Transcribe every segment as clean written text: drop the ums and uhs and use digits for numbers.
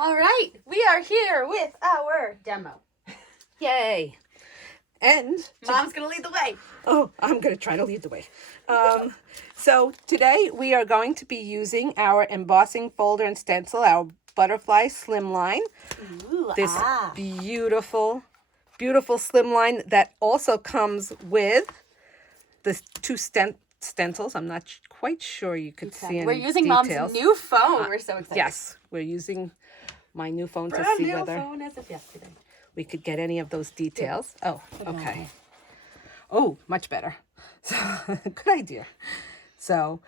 All right, we are here with our demo. Yay. And Mom's going to lead the way. oh, I'm going to try to lead the way. So today we are going to be using our embossing folder and stencil, our Butterfly Slimline. Ooh, This beautiful, beautiful slimline that also comes with the two stencils. I'm not quite sure you could see any We're using details. Mom's new phone. We're so excited. Yes, we're using my new phone to Brand see new whether phone as of yesterday. we could get any of those details. Oh, okay. Oh, much better. So, good idea. So,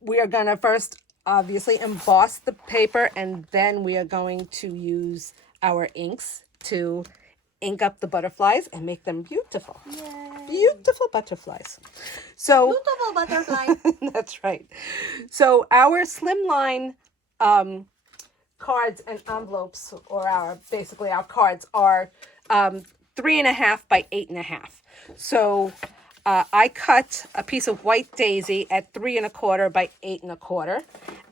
we are going to first obviously emboss the paper, and then we are going to use our inks to ink up the butterflies and make them beautiful. Yay. Beautiful butterflies. So, Beautiful butterfly. that's right. So, our slimline cards and envelopes, or our cards, are 3.5 by 8.5. So I cut a piece of white daisy at 3.25 by 8.25,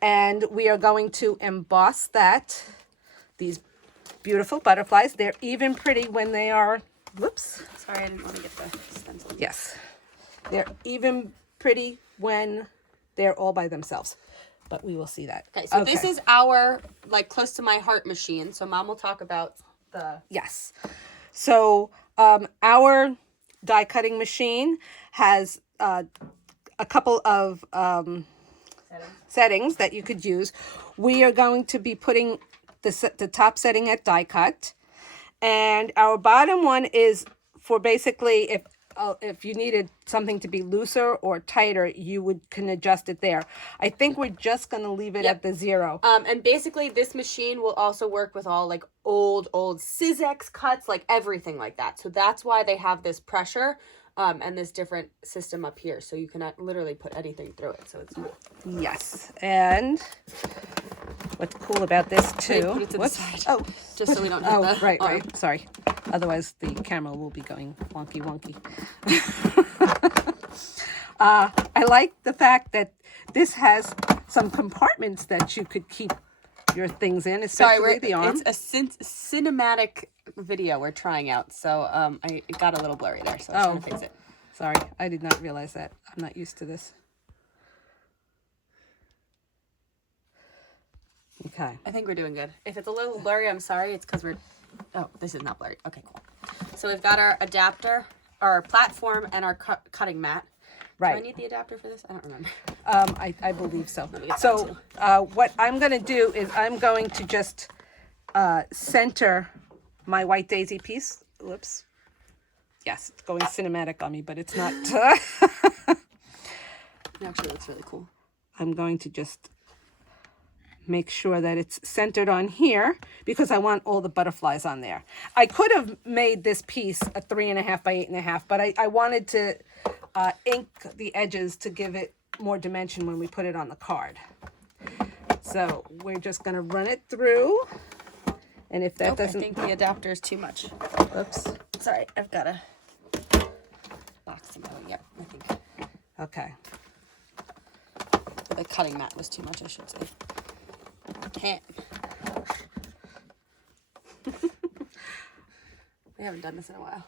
and we are going to emboss these beautiful butterflies. They're even pretty when they are, whoops. Sorry, I didn't want to get the stencil. Yes. They're even pretty when they're all by themselves. But we will see that. Okay, so this is our, close to my heart machine. So Mom will talk about the... Yes. So our die cutting machine has a couple of settings that you could use. We are going to be putting the top setting at die cut. And our bottom one is for basically if you needed something to be looser or tighter, you can adjust it there. I think we're just going to leave it at the 0. And basically this machine will also work with all old Sizex cuts, everything like that. So that's why they have this pressure and this different system up here. So you can literally put anything through it. So it's cool. Yes. And what's cool about this too? Put it to the side. Oh, just so we don't hit oh, the right, arm. right. Sorry. Otherwise, the camera will be going wonky. I like the fact that this has some compartments that you could keep your things in, especially the arm. It's a cinematic video we're trying out, so it got a little blurry there, so I was trying to fix it. Sorry, I did not realize that. I'm not used to this. Okay. I think we're doing good. If it's a little blurry, I'm sorry. It's because we're... Oh, this is not blurry. Okay, cool. So we've got our adapter, our platform, and our cutting mat. Right. Do I need the adapter for this? I don't remember. I believe so. So what I'm going to do is I'm going to just center my white daisy piece. Whoops. Yes, it's going cinematic on me, but it's not. It actually looks really cool. I'm going to just make sure that it's centered on here because I want all the butterflies on there. I could have made this piece a 3.5 by 8.5, but I wanted to ink the edges to give it more dimension when we put it on the card. So we're just going to run it through. And if that doesn't... I think the adapter is too much. Oops. Sorry, I've got to box them out. Yep, I think. Okay. The cutting mat was too much, I should say. Can't. We haven't done this in a while.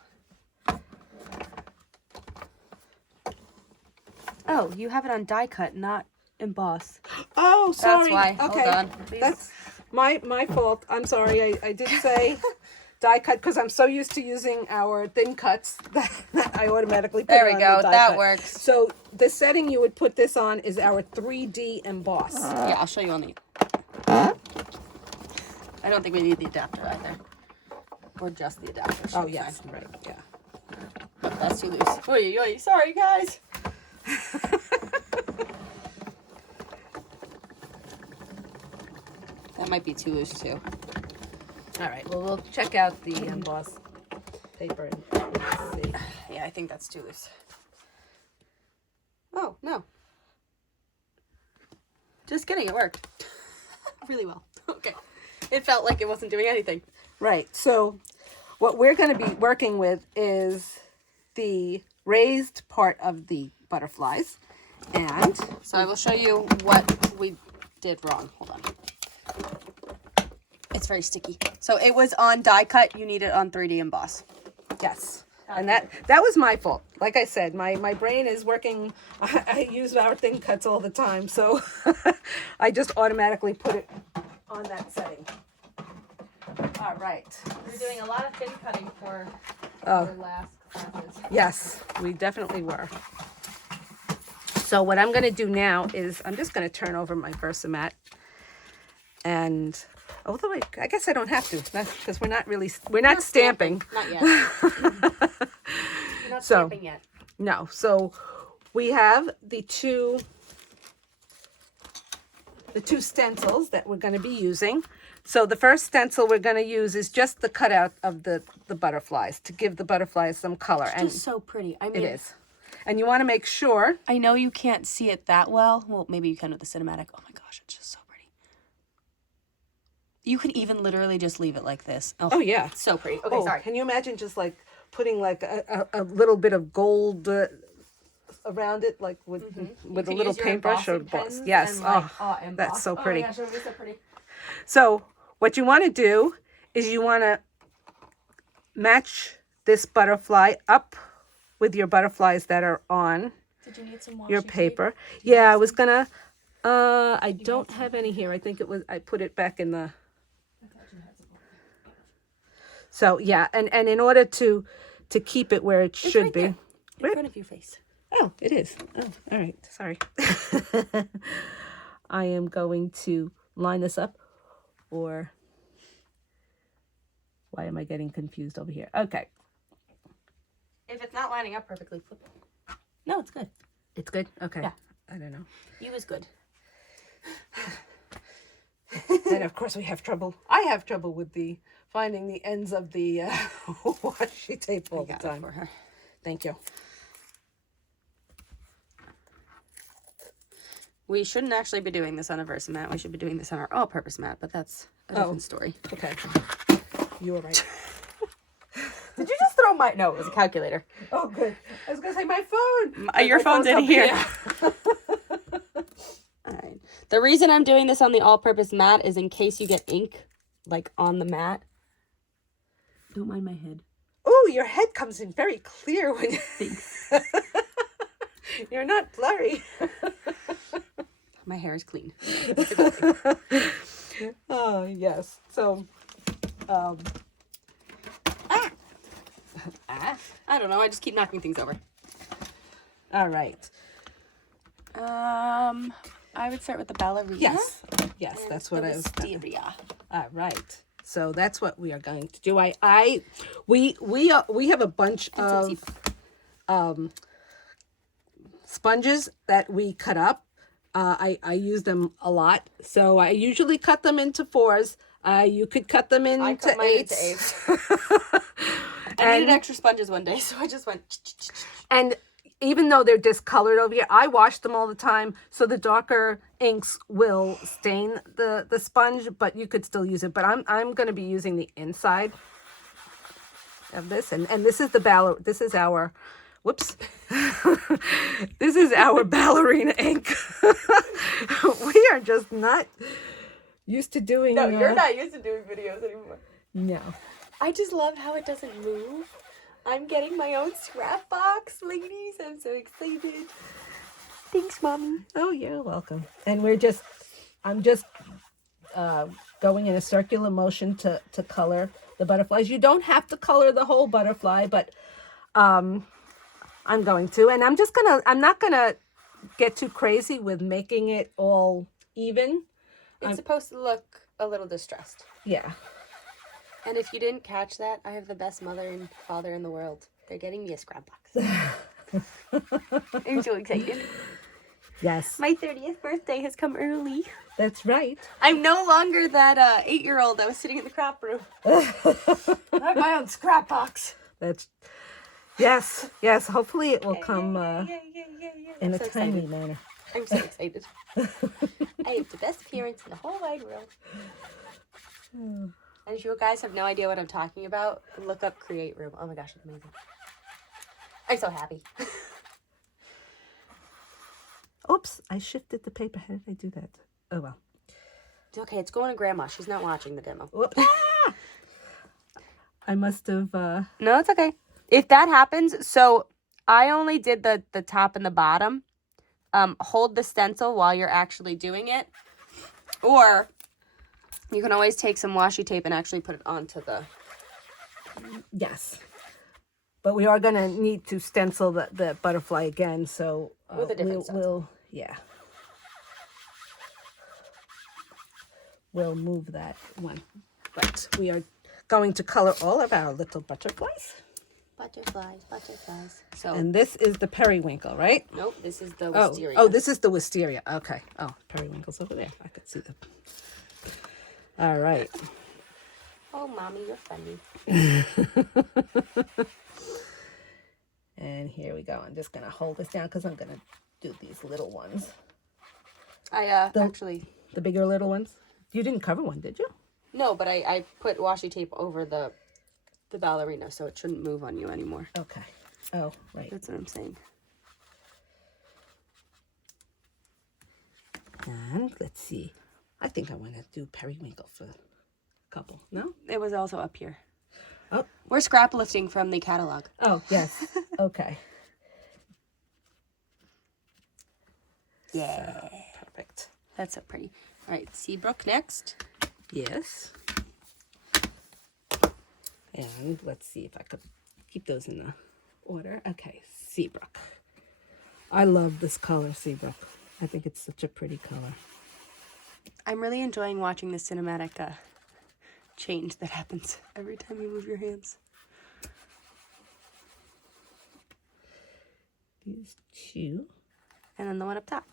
Oh, you have it on die cut, not emboss. Oh, sorry. That's why. Okay. Hold on, please. That's my fault. I'm sorry. I did say die cut because I'm so used to using our thin cuts that I automatically put There it we on go. the die That cut. works. So the setting you would put this on is our 3D emboss. Yeah, I'll show you on the... I don't think we need the adapter either. Or just the adapter. Oh, yes. Right. Yeah. Oh, that's too loose. Oy, sorry, guys. That might be too loose, too. All right. Well, we'll check out the emboss paper and see. Yeah, I think that's too loose. Oh, no. Just kidding, it worked. Really well. Okay. It felt like it wasn't doing anything. Right. So what we're going to be working with is the raised part of the butterflies. And so I will show you what we did wrong. Hold on. gets very sticky. So it was on die cut. You need it on 3D emboss. Yes. And that was my fault. Like I said, my brain is working. I use our thin cuts all the time, so I just automatically put it on that setting. All right. We're doing a lot of thin cutting for Oh. the last classes. Yes, we definitely were. So what I'm going to do now is I'm just going to turn over my Versamat. And although I guess I don't have to, because we're not stamping. Not yet. We're not So, stamping yet. No. So we have the two stencils that we're going to be using. So the first stencil we're going to use is just the cutout of the butterflies to give the butterflies some color. It's just so pretty. I mean, it is. And you want to make sure. I know you can't see it that well. Well, maybe you can with the cinematic. Oh my gosh, it's just so pretty. You could even literally just leave it like this. Oh yeah. It's so pretty. Okay, sorry. Can you imagine just like putting like a little bit of gold around it, like with a little paintbrush or boss? Yes. That's so pretty. Oh my gosh, it would be so pretty. So what you want to do is you want to match this butterfly up with your butterflies that are on Did you need some washi your tape? paper. Yeah, I was gonna. I don't have any here. I think I put it back in the. So yeah, and in order to keep it where it should right be. there, in front of your face. Oh, it is. Oh, all right. Sorry. I am going to line this up, or why am I getting confused over here? Okay. If it's not lining up perfectly, flip it. No, it's good. It's good? Okay. Yeah. I don't know. You was good. And of course we have trouble. I have trouble with finding the ends of the washi tape all the time. For her. Thank you. We shouldn't actually be doing this on a Versamat. We should be doing this on our all-purpose mat, but that's a different story. Okay. You were right. Did you just throw my... No, it was a calculator. Oh, good. I was going to say my phone. Your My phone's in here. All right. The reason I'm doing this on the all-purpose mat is in case you get ink, like, on the mat. Don't mind my head. Oh, your head comes in very clear when you... Thanks. You're not blurry. My hair is clean. Oh, yes. So, I don't know. I just keep knocking things over. all right. I would start with the ballerina. Yes. Yes, that's what I was... Wisteria. All right. So that's what we are going to do. We have a bunch of sponges that we cut up. I use them a lot. So I usually cut them into 4s. You could cut them into I cut mine into 8s. I needed extra sponges one day, so I just went... And even though they're discolored over here, I wash them all the time, so the darker inks will stain the sponge, but you could still use it. But I'm going to be using the inside of this, and this is this is our, whoops, this is our ballerina ink. We are just not used to doing. No, you're not used to doing videos anymore. No. I just love how it doesn't move. I'm getting my own scrap box, ladies. I'm so excited. Thanks, Mommy. Oh, you're welcome. And I'm just going in a circular motion to color the butterflies. You don't have to color the whole butterfly, but I'm going to. And I'm not gonna get too crazy with making it all even. It's supposed to look a little distressed. Yeah. And if you didn't catch that, I have the best mother and father in the world. They're getting me a scrap box. I'm so excited. Yes. My 30th birthday has come early. That's right. I'm no longer that 8-year-old that was sitting in the crop room. I have my own scrap box. Yes. Hopefully it will come in a so timely excited. manner. I'm so excited. I have the best parents in the whole wide world. And if you guys have no idea what I'm talking about, look up Create Room. Oh my gosh, it's amazing. I'm so happy. Oops, I shifted the paper. How did I do that? Oh, well. Okay, it's going to Grandma. She's not watching the demo. Whoop. I must have... No, it's okay. If that happens, so I only did the top and the bottom. Hold the stencil while you're actually doing it. Or you can always take some washi tape and actually put it onto the... Yes. But we are going to need to stencil the butterfly again, so... With a different stencil. Yeah. We'll move that one. But we are going to color all of our little butterflies. Butterflies. So, And this is the periwinkle, right? nope, this is the wisteria. Oh, this is the wisteria. Okay. Oh, periwinkle's over there. I could see them. All right. Oh, Mommy, you're funny. And here we go. I'm just going to hold this down because I'm going to do these little ones. Actually... The bigger little ones? You didn't cover one, did you? No, but I put washi tape over the ballerina, so it shouldn't move on you anymore. Okay. Oh, right. That's what I'm saying. And let's see. I think I want to do periwinkle for a couple. No? It was also up here. Oh. We're scrap lifting from the catalog. Oh, yes. Okay. Yeah. So, perfect. That's so pretty. All right, Seabrook next. Yes. And let's see if I could keep those in the order. Okay, Seabrook. I love this color, Seabrook. I think it's such a pretty color. I'm really enjoying watching the cinematic change that happens every time you move your hands. These two. And then the one up top.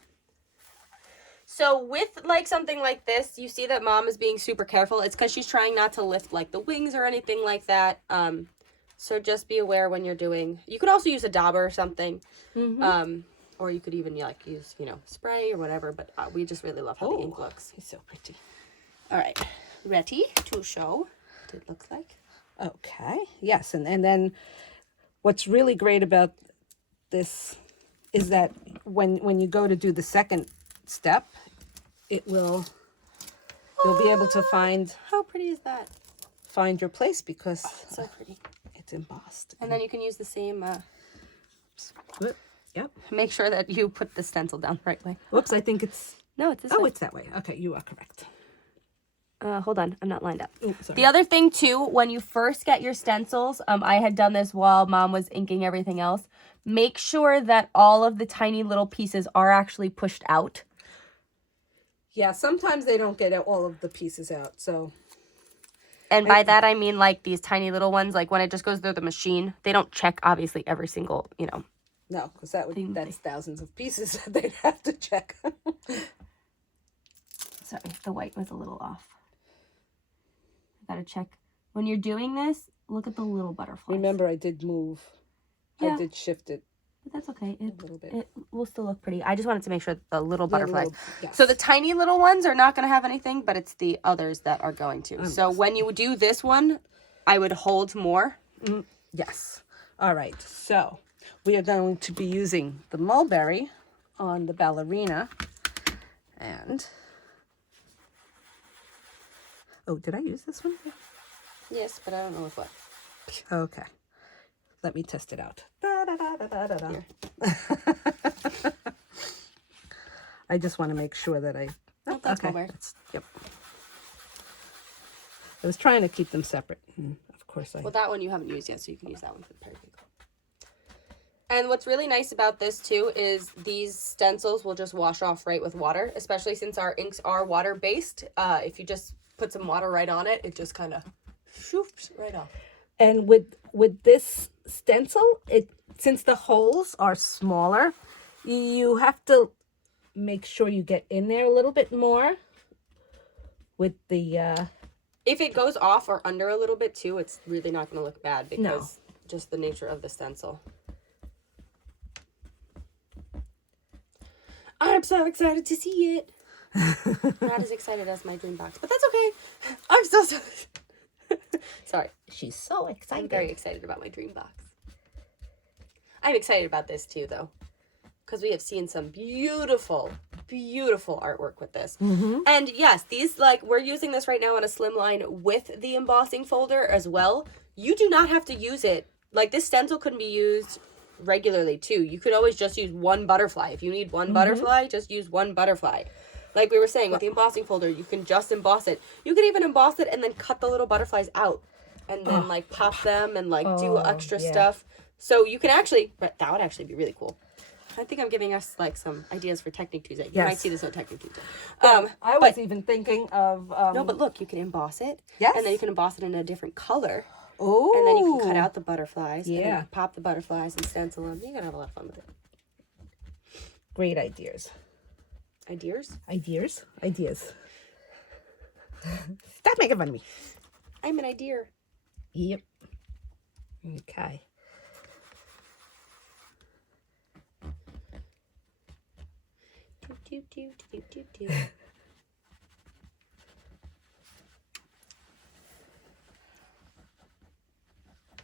So with like something like this, you see that Mom is being super careful. It's because she's trying not to lift like the wings or anything like that. So just be aware when you're doing. You could also use a dauber or something. Mm-hmm. Or you could even like use, spray or whatever. But we just really love how the ink looks. It's so pretty. All right, ready to show what it looks like. Okay. Yes, and then what's really great about this is that when you go to do the second step, you'll be able to find How pretty is that? Find your place because So pretty. it's embossed. And then you can use the same. Yep. Make sure that you put the stencil down the right way. Whoops, I think it's. No, it's this Oh, way. it's that way. Okay, you are correct. Hold on, I'm not lined up. Ooh, sorry. The other thing too, when you first get your stencils, I had done this while Mom was inking everything else. Make sure that all of the tiny little pieces are actually pushed out. Yeah, sometimes they don't get all of the pieces out, so. And by that I mean like these tiny little ones, like when it just goes through the machine, they don't check obviously every single, No, because that's thousands of pieces that they'd have to check. Sorry, the white was a little off. I gotta check. When you're doing this, look at the little butterflies. Remember, I did move. Yeah. I did shift it. But that's okay. A little bit. It will still look pretty. I just wanted to make sure the little butterflies. Yes. So the tiny little ones are not going to have anything, but it's the others that are going to. So when you do this one, I would hold more. Yes. All right. So we are going to be using the mulberry on the ballerina. And, oh, did I use this one? Yes, but I don't know with what. Okay. Let me test it out. Da, da, da, da, da, da. Here. I just want to make sure that I... Oh, that's mulberry. Yep. I was trying to keep them separate. Of course I... Well, that one you haven't used yet, so you can use that one for the periwinkle. And what's really nice about this, too, is these stencils will just wash off right with water, especially since our inks are water-based. If you just put some water right on it, it just kind of shoops right off. And with this stencil, since the holes are smaller, you have to make sure you get in there a little bit more with the... If it goes off or under a little bit, too, it's really not going to look bad because just the nature of the stencil. I'm so excited to see it. Not as excited as my dream box, but that's okay. I'm so sorry. She's so excited. I'm very excited about my dream box. I'm excited about this too, though. because we have seen some beautiful, beautiful artwork with this. Mm-hmm. And yes, these, like, we're using this right now on a slimline with the embossing folder as well. You do not have to use it. Like, this stencil can be used regularly too. You could always just use one butterfly. If you need one butterfly, just use one butterfly. Like we were saying with the embossing folder, you can just emboss it. You could even emboss it and then cut the little butterflies out and then like pop them and like do extra stuff. So you can actually, but that would actually be really cool. I think I'm giving us like some ideas for Technique Tuesday. You might see this on Technique Tuesday. I was even thinking of no, but look, you can emboss it. Yes. And then you can emboss it in a different color. Oh. And then you can cut out the butterflies. Yeah. And then you can pop the butterflies and stencil them. You're gonna have a lot of fun with it. Great ideas. Ideas? Ideas. Stop making fun of me. I'm an idea. Yep. Okay.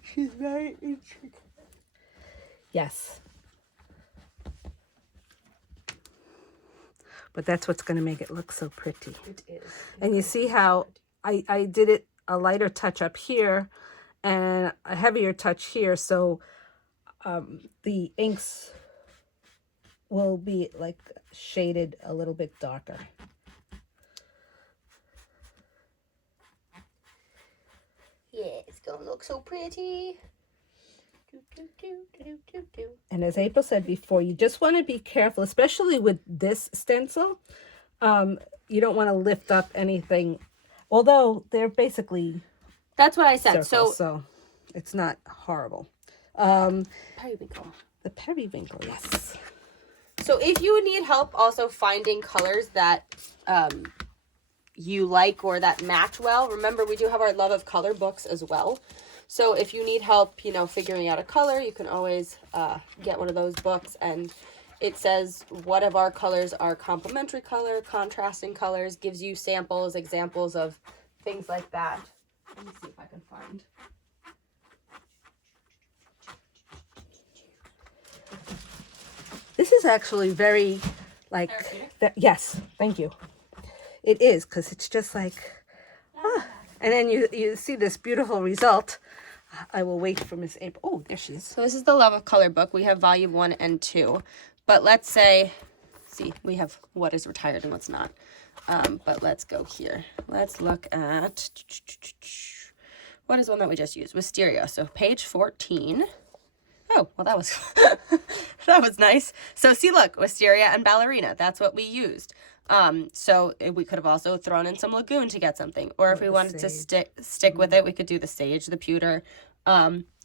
She's very intricate. Yes. But that's what's going to make it look so pretty. It is. And you see how I did it a lighter touch up here and a heavier touch here. So the inks will be like shaded a little bit darker. Yeah, it's going to look so pretty. And as April said before, you just want to be careful, especially with this stencil. You don't want to lift up anything, although they're basically that's what I said. circles, so it's not horrible. Periwinkle. The periwinkle, yes. So if you need help also finding colors that you like or that match well, remember we do have our Love of Color books as well. So if you need help, you know, figuring out a color, you can always get one of those books, and it says what of our colors are complementary color, contrasting colors, gives you samples, examples of things like that. Let me see if I can find. This is actually very, like, yes, thank you. It is, because it's just like, and then you see this beautiful result. I will wait for Miss April. Oh, there she is. So this is the Love of Color book. We have volume 1 and 2. But let's say, see, we have what is retired and what's not. But let's go here. Let's look at, what is one that we just used? Wisteria. So page 14. Oh, well, that was, that was nice. So see, look, Wisteria and Ballerina. That's what we used. So we could have also thrown in some Lagoon to get something. Or if we wanted to stick with it, we could do the Sage, the Pewter.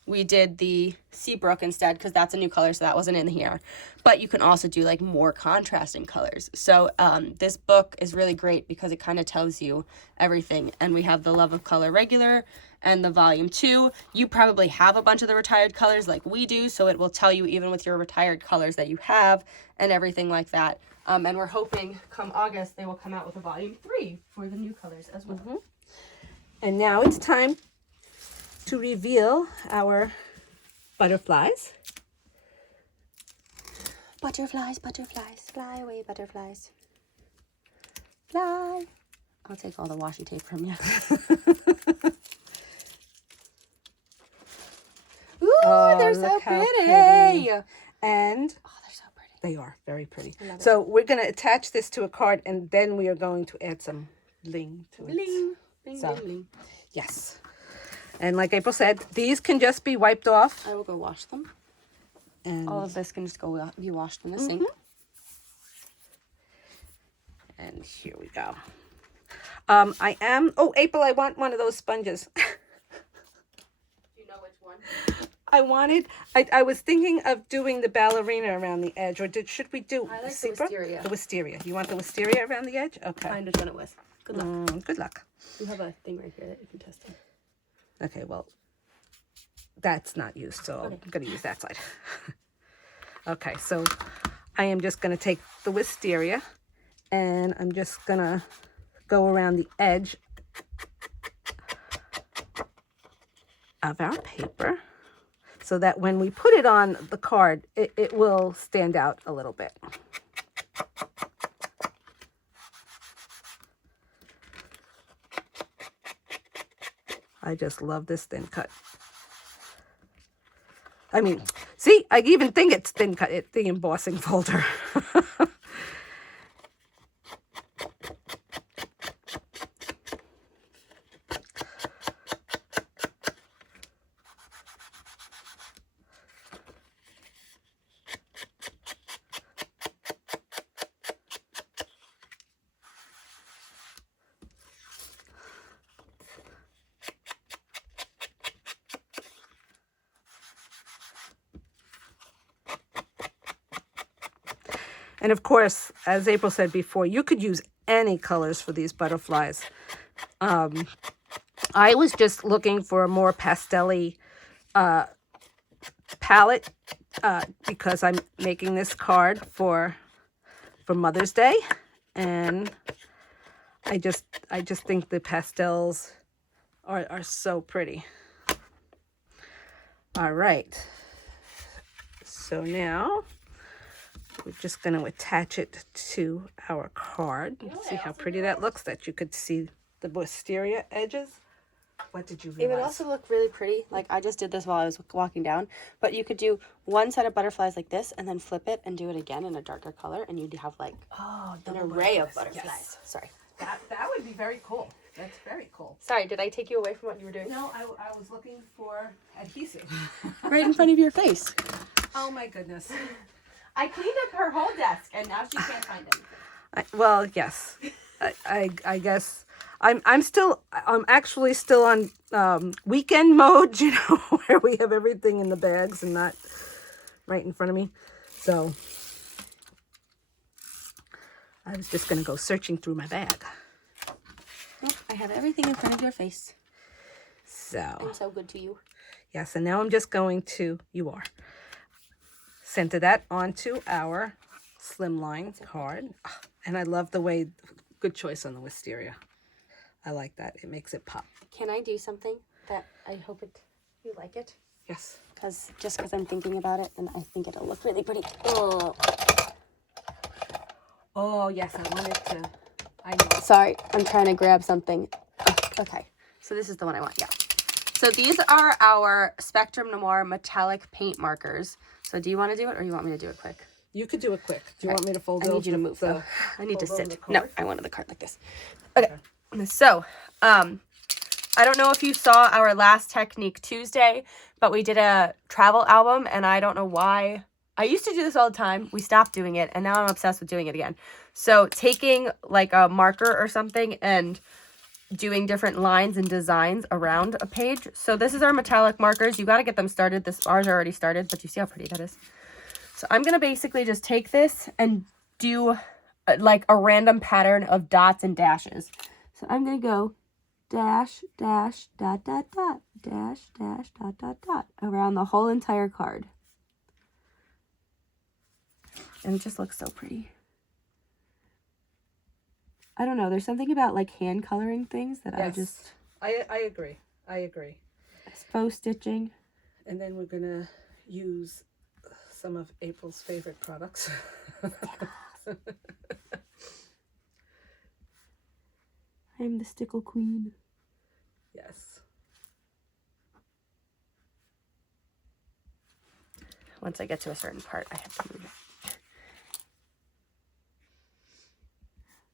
We did the Seabrook instead because that's a new color, so that wasn't in here. But you can also do like more contrasting colors. So this book is really great because it kind of tells you everything. And we have the Love of Color regular and the volume 2. You probably have a bunch of the retired colors like we do, so it will tell you even with your retired colors that you have and everything like that. And we're hoping come August they will come out with a volume 3 for the new colors as well. Mm-hmm. And now it's time to reveal our butterflies. Butterflies, butterflies, fly away, butterflies. Fly. I'll take all the washi tape from you. Ooh, Oh, they're so look how pretty. And Oh, they're so pretty. they are very pretty. So we're going to attach this to a card, and then we are going to add some bling to it. Bling, bling, So. bling, bling. Yes. And like April said, these can just be wiped off. I will go wash them. And All of this can just go be washed in the sink. And here we go. Oh, April, I want one of those sponges. Do you know which one? I was thinking of doing the ballerina around the edge, or should we do I like the Seabrook? wisteria. The wisteria. You want the wisteria around the edge? Okay. Find which one it was. Good luck. Good luck. You have a thing right here that you can test it. Okay, well, that's not used, so Okay. I'm going to use that side. Okay, so I am just going to take the wisteria, and I'm just going to go around the edge of our paper. so that when we put it on the card, it will stand out a little bit. I just love this thin cut. I mean, see, I even think it's thin cut, the embossing folder. And of course, as April said before, you could use any colors for these butterflies. I was just looking for a more pastel-y palette because I'm making this card for Mother's Day, and I just think the pastels are so pretty. All right, so now we're just going to attach it to our card. See how pretty that looks, that you could see the wisteria edges. What did you realize? It would also look really pretty. Like, I just did this while I was walking down. But you could do one set of butterflies like this and then flip it and do it again in a darker color. And you'd have, like, an array of butterflies. Yes. Sorry. That would be very cool. That's very cool. Sorry, did I take you away from what you were doing? No, I was looking for adhesive. Right in front of your face. Oh, my goodness. I cleaned up her whole desk, and now she can't find anything. Well, yes. I guess I'm actually still on weekend mode, you know, where we have everything in the bags and not right in front of me. So I was just going to go searching through my bag. Well, I have everything in front of your face. So I'm so good to you. yes, and now I'm just going to, center that onto our slimline card. And I love the way, good choice on the wisteria. I like that. It makes it pop. Can I do something that I hope you like it? Yes. Because I'm thinking about it, and I think it'll look really pretty. Oh, yes, I wanted to, I know. Sorry, I'm trying to grab something. Okay, so this is the one I want, yeah. So these are our Spectrum Noir metallic paint markers. So do you want to do it, or you want me to do it quick? You could do it quick. Do you want me to fold it? I need you to move, though. I need to sit. No, I wanted the card like this. Okay. So, I don't know if you saw our last Technique Tuesday, but we did a travel album, and I don't know why. I used to do this all the time. We stopped doing it, and now I'm obsessed with doing it again. So taking like a marker or something and doing different lines and designs around a page. So this is our metallic markers. You got to get them started. Ours are already started, but you see how pretty that is? So I'm going to basically just take this and do like a random pattern of dots and dashes. So I'm going to go dash, dash, dot, dot, dot, dash, dash, dot, dot, dot around the whole entire card. And it just looks so pretty. I don't know. There's something about like hand coloring things that yes. I agree. I agree. Faux stitching. And then we're going to use some of April's favorite products. I'm the stickle queen. Yes. Once I get to a certain part, I have to move it.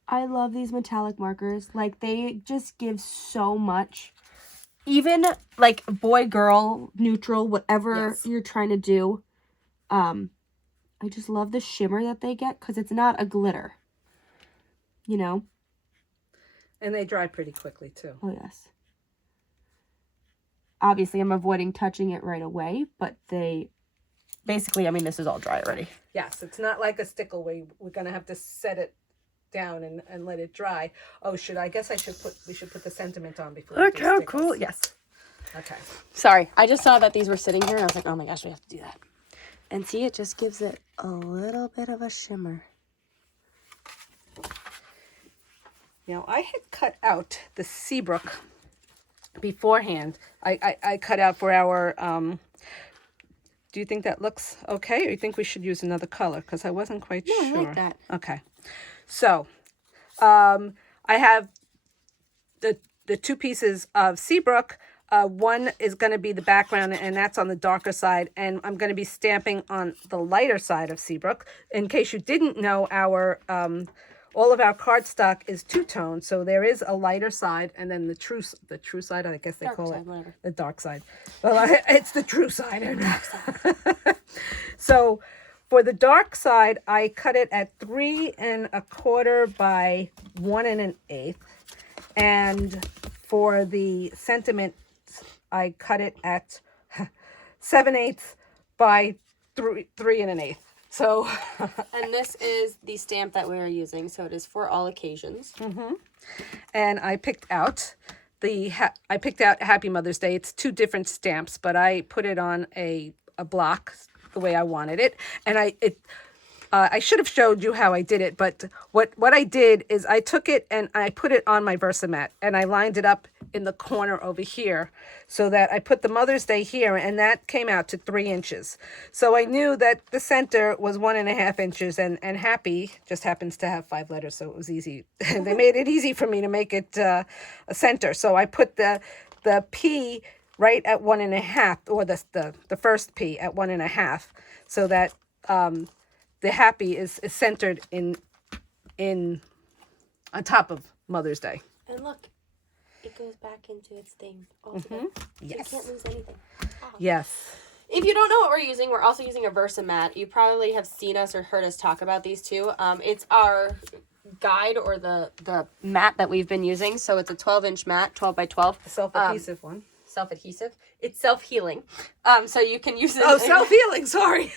I love these metallic markers. Like, they just give so much. Even, like, boy, girl, neutral, whatever you're trying to do. I just love the shimmer that they get because it's not a glitter. You know? And they dry pretty quickly, too. Oh, yes. Obviously, I'm avoiding touching it right away, but they... Basically, I mean, this is all dry already. Yes, it's not like a stickle where we're going to have to set it down and let it dry. Oh, I guess we should put the sentiment on before we do Okay, stickles. cool. Yes. Okay. Sorry, I just saw that these were sitting here, and I was like, oh my gosh, we have to do that. And see, it just gives it a little bit of a shimmer. Now, I had cut out the Seabrook beforehand. I cut out for our Do you think that looks okay, or you think we should use another color? Because I wasn't quite sure. I like that. Okay. So, I have the two pieces of Seabrook. One is going to be the background, and that's on the darker side, and I'm going to be stamping on the lighter side of Seabrook. In case you didn't know, our all of our cardstock is two-tone, so there is a lighter side, and then the true side, I guess they Dark call side, it whatever. the dark side. Well, it's the true side. So for the dark side, I cut it at 3 1/4 by 1 1/8, and for the sentiment, I cut it at 7/8 by 3 1/8. So, And this is the stamp that we are using, so it is for all occasions. and I picked out Happy Mother's Day. It's 2 different stamps, but I put it on a block the way I wanted it, and I should have showed you how I did it, but what I did is I took it and I put it on my Versamat, and I lined it up in the corner over here so that I put the Mother's Day here, and that came out to 3 inches. So I knew that the center was 1 1/2 inches, and Happy just happens to have 5 letters, so it was easy. They made it easy for me to make it a center. So I put the P right at 1 1/2, or the first P at 1 1/2, so that the Happy is centered in on top of Mother's Day. And look, it goes back into its thing altogether. Yes. You can't lose anything. Oh. Yes. If you don't know what we're using, we're also using a Versamat. You probably have seen us or heard us talk about these too. It's our guide, or the mat that we've been using. So it's a 12-inch mat, 12 by 12. The self-adhesive one. Self-adhesive. It's self-healing. So you can use it. Oh, self-healing, sorry.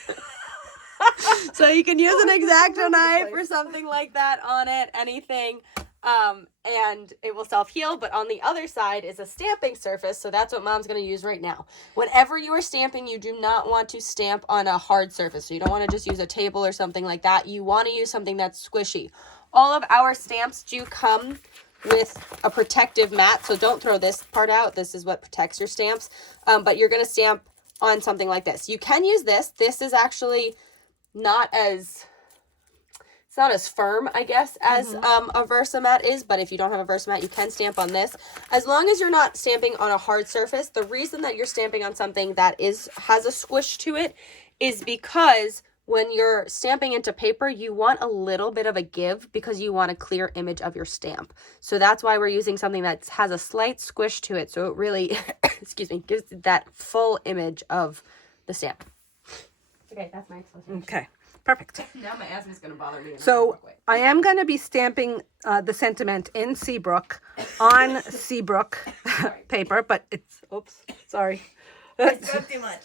So you can use an X-Acto knife or something like that on it, anything, and it will self-heal. But on the other side is a stamping surface, so that's what Mom's going to use right now. Whenever you are stamping, you do not want to stamp on a hard surface, so you don't want to just use a table or something like that. You want to use something that's squishy. All of our stamps do come with a protective mat, so don't throw this part out. This is what protects your stamps, but you're going to stamp on something like this. You can use this. This is actually it's not as firm, I guess, as a Versamat is, but if you don't have a Versamat, you can stamp on this. As long as you're not stamping on a hard surface, the reason that you're stamping on something that has a squish to it is because when you're stamping into paper, you want a little bit of a give because you want a clear image of your stamp. So that's why we're using something that has a slight squish to it, so it really, excuse me, gives that full image of the stamp. Okay, that's my explanation. Okay, perfect. Now my asthma's going to bother me. So I am going to be stamping the sentiment in Seabrook on Seabrook paper, but it's, oops, sorry. I spoke too much.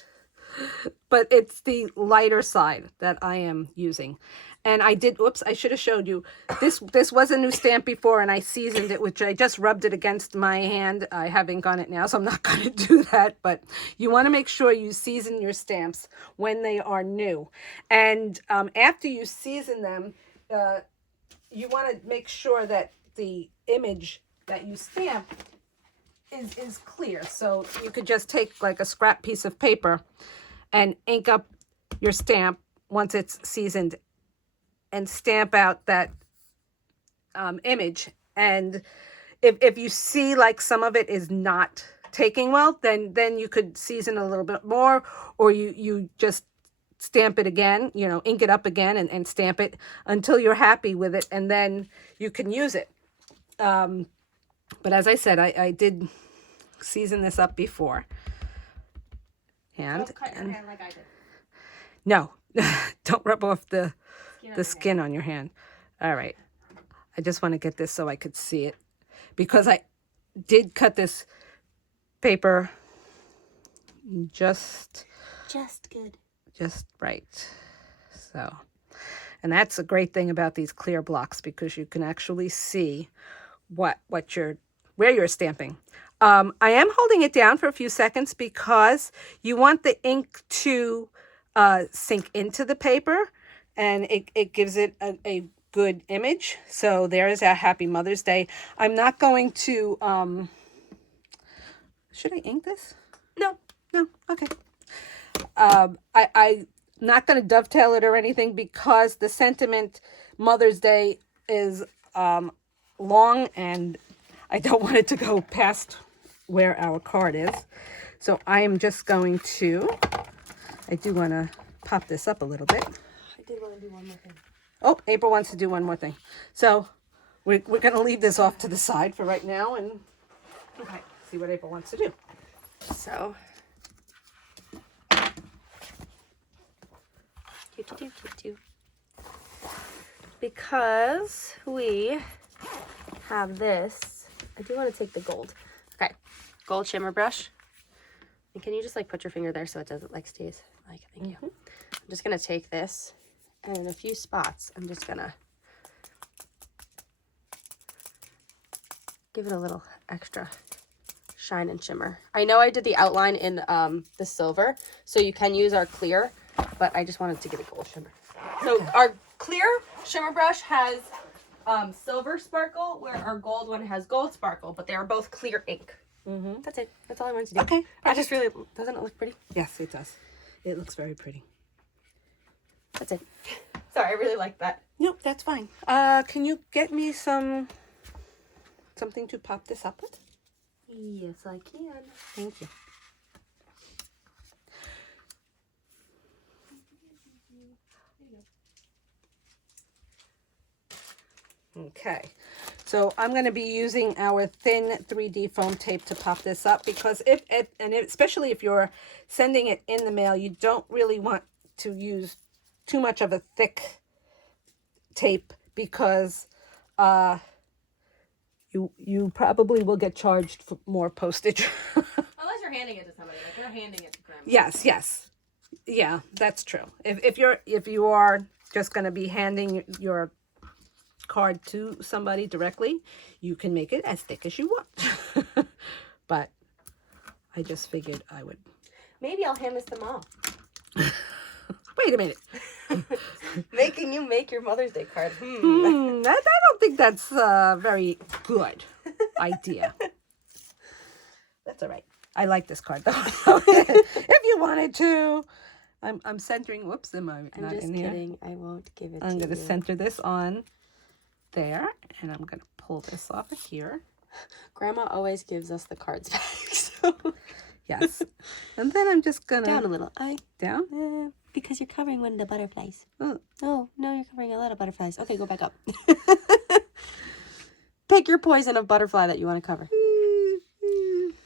But it's the lighter side that I am using. And I did, oops, I should have showed you. This was a new stamp before, and I seasoned it, which I just rubbed it against my hand. I have ink on it now, so I'm not going to do that. But you want to make sure you season your stamps when they are new. And after you season them, you want to make sure that the image that you stamp is clear. So you could just take like a scrap piece of paper and ink up your stamp once it's seasoned and stamp out that image. And if you see like some of it is not taking well, then you could season a little bit more, or you just stamp it again, ink it up again and stamp it until you're happy with it, and then you can use it. But as I said, I did season this up before. Don't cut your hand like I did. No, don't rub off the skin on your hand. All right. I just want to get this so I could see it, because I did cut this paper just good. Just right. So, and that's a great thing about these clear blocks, because you can actually see where you're stamping. I am holding it down for a few seconds because you want the ink to sink into the paper, and it gives it a good image. So there is our Happy Mother's Day. I'm not going to, should I ink this? No. No? Okay. I'm not going to dovetail it or anything because the sentiment Mother's Day is long and I don't want it to go past where our card is. So I am just going to, I do want to pop this up a little bit. I did want to do one more thing. Oh, April wants to do one more thing. So we're going to leave this off to the side for right now and see what April wants to do. So, because we have this, I do want to take the gold. Okay, gold shimmer brush. And can you just like put your finger there so it doesn't like stays? Like, thank you. I'm just gonna take this, and in a few spots, I'm just gonna give it a little extra shine and shimmer. I know I did the outline in the silver, so you can use our clear, but I just wanted to give it gold shimmer. So our clear shimmer brush has silver sparkle, where our gold one has gold sparkle, but they are both clear ink. That's it. That's all I wanted to do. Okay. I just really, doesn't it look pretty? Yes, it does. It looks very pretty. That's it. Sorry, I really like that. Nope, that's fine. Can you get me something to pop this up with? Yes, I can. Thank you. Okay, so I'm going to be using our thin 3D foam tape to pop this up because especially if you're sending it in the mail, you don't really want to use too much of a thick tape because you probably will get charged for more postage. Unless you're handing it to somebody, like you're handing it to grandma. Yes. Yeah, that's true. If you are just going to be handing your card to somebody directly, you can make it as thick as you want. But I just figured I would. Maybe I'll hand this to Mom. Wait a minute. Making you make your Mother's Day card. I don't think that's a very good idea. That's all right. I like this card though. If you wanted to. I'm centering. Whoops, am I I'm not just in here? kidding. I won't give it to you. I'm going to center this on there, and I'm going to pull this off of here. Grandma always gives us the cards back. So. Yes. And then I'm just going to... Down a little. Down? Because you're covering one of the butterflies. Oh. No, you're covering a lot of butterflies. Okay, go back up. Pick your poison of butterfly that you want to cover.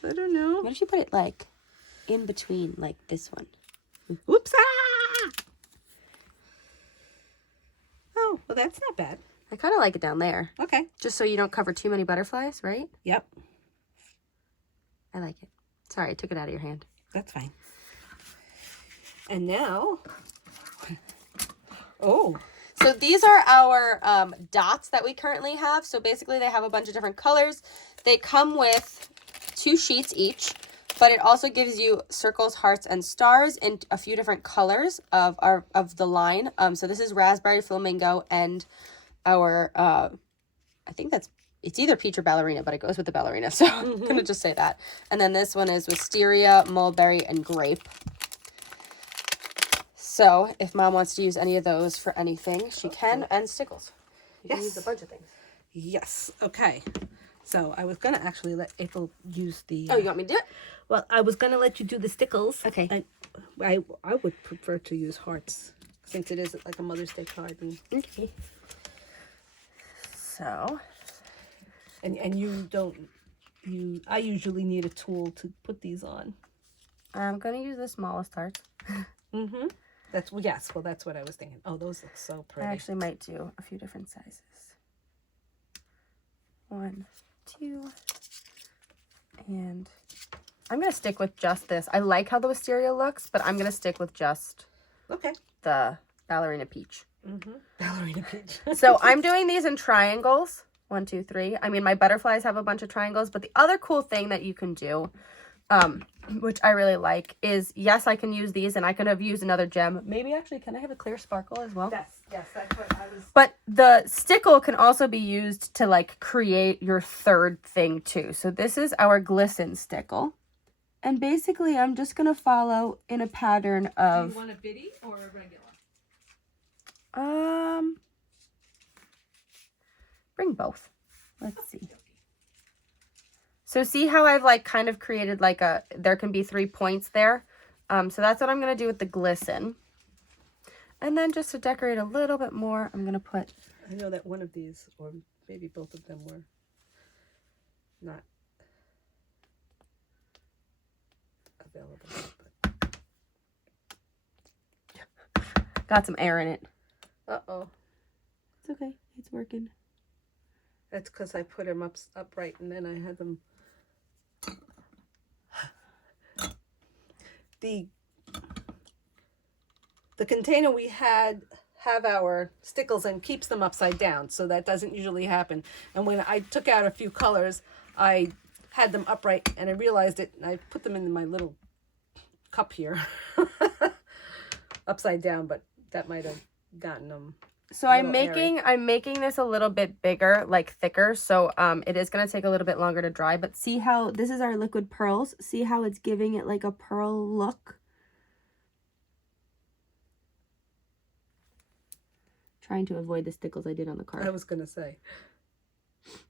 I don't know. What if you put it like in between, like this one? Oops! Ah! Oh, well, that's not bad. I kind of like it down there. Okay. Just so you don't cover too many butterflies, right? Yep. I like it. Sorry, I took it out of your hand. That's fine. And now... Oh. So these are our dots that we currently have. So basically they have a bunch of different colors. They come with 2 sheets each, but it also gives you circles, hearts, and stars in a few different colors of the line. So this is raspberry, flamingo, and our I think it's either peach or ballerina, but it goes with the ballerina, so I'm gonna just say that. And then this one is wisteria, mulberry, and grape. So if Mom wants to use any of those for anything, she can, and stickles. You can use a bunch of things. Yes. Okay. So I was going to actually let April use the... Oh, you want me to do it? Well, I was going to let you do the stickles. Okay. I would prefer to use hearts since it is like a Mother's Day card. And, okay. So... And you don't... I usually need a tool to put these on. I'm going to use the smallest heart. Mm-hmm. That's what I was thinking. Oh, those look so pretty. I actually might do a few different sizes. 1, 2, and I'm going to stick with just this. I like how the wisteria looks, but I'm going to stick with just the ballerina peach. Mm-hmm. Ballerina peach. So I'm doing these in triangles. 1, 2, 3. I mean, my butterflies have a bunch of triangles, but the other cool thing that you can do, which I really like, is, yes, I can use these, and I could have used another gem. Maybe, actually, can I have a clear sparkle as well? Yes, that's what I was... But the stickle can also be used to, like, create your third thing, too. So this is our glisten stickle. And basically, I'm just going to follow in a pattern of... Do you want a bitty or a regular? Bring both. Let's see. So see how I've like kind of created like there can be 3 points there. So that's what I'm going to do with the glisten. And then just to decorate a little bit more, I'm going to put... I know that one of these, or maybe both of them, were not available. But... Got some air in it. Uh-oh. It's okay. It's working. That's because I put them upright and then I had them... The container we have our stickles and keeps them upside down, so that doesn't usually happen. And when I took out a few colors, I had them upright and I realized it, and I put them in my little cup here upside down, but that might have gotten them. So I'm making this a little bit bigger, like thicker. So it is going to take a little bit longer to dry, but see how this is our liquid pearls. See how it's giving it like a pearl look. Trying to avoid the stickles I did on the card. I was going to say,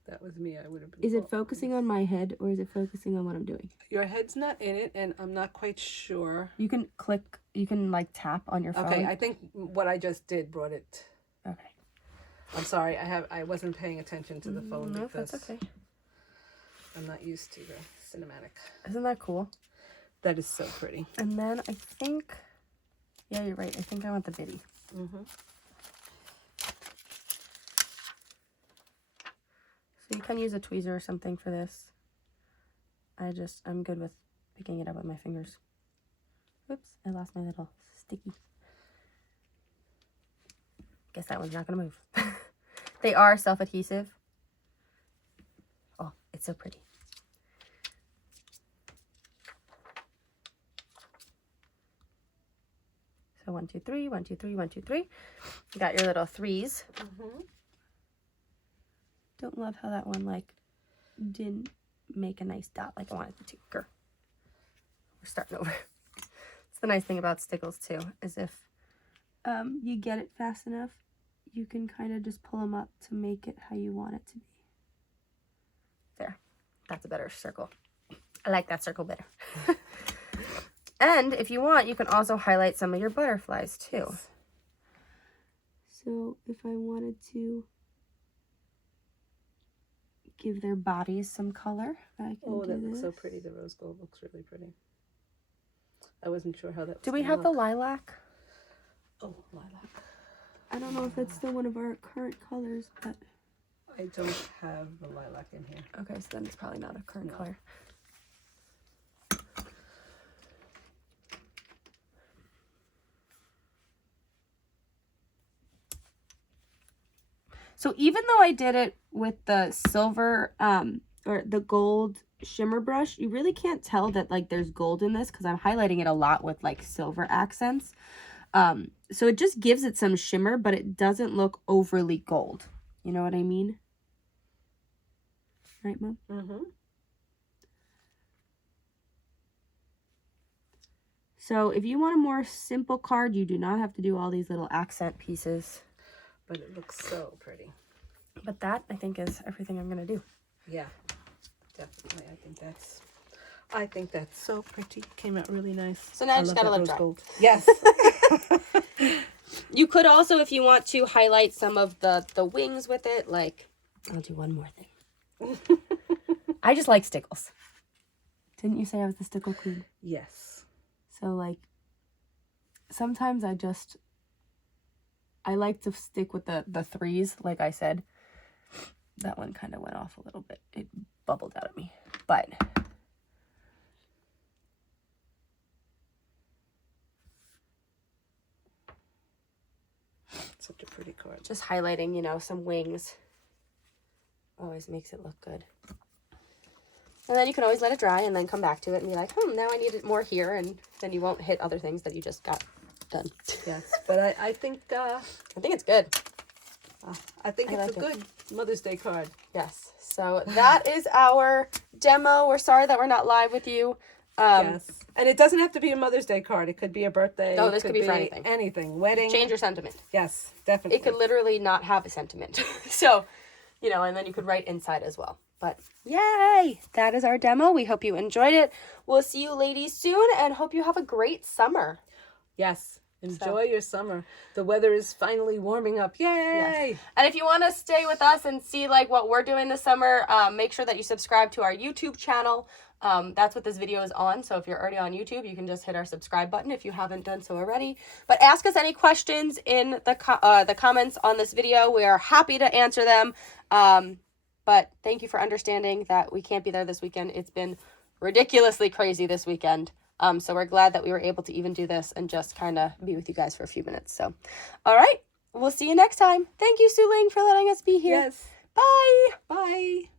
that was me. I would have been. Is it focusing on my head or is it focusing on what I'm doing? Your head's not in it, and I'm not quite sure. You can click, you can like tap on your phone. Okay, I think what I just did brought it. Okay. I'm sorry, I wasn't paying attention to the phone because that's okay. I'm not used to the cinematic. Isn't that cool? That is so pretty. And then I think, yeah, you're right. I think I want the bitty. Mm-hmm. So you can use a tweezer or something for this. I'm good with picking it up with my fingers. Oops, I lost my little sticky. Guess that one's not gonna move. They are self-adhesive. Oh, it's so pretty. So 1, 2, 3, 1, 2, 3, 1, 2, 3. You got your little threes. Mm-hmm. Don't love how that one like didn't make a nice dot like I wanted it to. Grr. We're starting over. It's the nice thing about stickles too, is if you get it fast enough, you can kind of just pull them up to make it how you want it to be. There. That's a better circle. I like that circle better. And if you want, you can also highlight some of your butterflies too. So if I wanted to give their bodies some color, I can that looks so pretty. The rose gold looks really pretty. I wasn't sure how that was. Do we have the lilac? Oh, lilac. I don't know if it's still one of our current colors, but I don't have the lilac in here. okay, so then it's probably not a current color. So even though I did it with the silver or the gold shimmer brush, you really can't tell that like there's gold in this because I'm highlighting it a lot with like silver accents. So it just gives it some shimmer, but it doesn't look overly gold. You know what I mean? Right, Mom? Mm-hmm. So if you want a more simple card, you do not have to do all these little accent pieces. But it looks so pretty. But that, I think, is everything I'm going to do. Yeah, definitely. I think that's so pretty. Came out really nice. So now I just got to let it dry. Gold. Yes. You could also, if you want to, highlight some of the wings with it. Like, I'll do one more thing. I just like stickles. Didn't you say I was the stickle queen? Yes. So, like, sometimes I like to stick with the threes, like I said. That one kind of went off a little bit. It bubbled out at me. But such a pretty card. just highlighting, you know, some wings always makes it look good. And then you can always let it dry and then come back to it and be like, now I need it more here. And then you won't hit other things that you just got done. Yes, but I think it's good. I think it's a good Mother's Day card. Yes. So that is our demo. We're sorry that we're not live with you. Yes. And it doesn't have to be a Mother's Day card. It could be a birthday. No, It this could be for anything. Anything. Wedding. Change your sentiment. Yes, definitely. It could literally not have a sentiment. So, you know, and then you could write inside as well. But yay! That is our demo. We hope you enjoyed it. We'll see you ladies soon and hope you have a great summer. Yes. Enjoy your summer. The weather is finally warming up. Yay! Yes. And if you want to stay with us and see like what we're doing this summer, make sure that you subscribe to our YouTube channel. That's what this video is on. So if you're already on YouTube, you can just hit our subscribe button if you haven't done so already. But ask us any questions in the comments on this video. We are happy to answer them. But thank you for understanding that we can't be there this weekend. It's been ridiculously crazy this weekend. So we're glad that we were able to even do this and just kind of be with you guys for a few minutes. So, all right, we'll see you next time. Thank you, Su Ling, for letting us be here. Yes. Bye. Bye.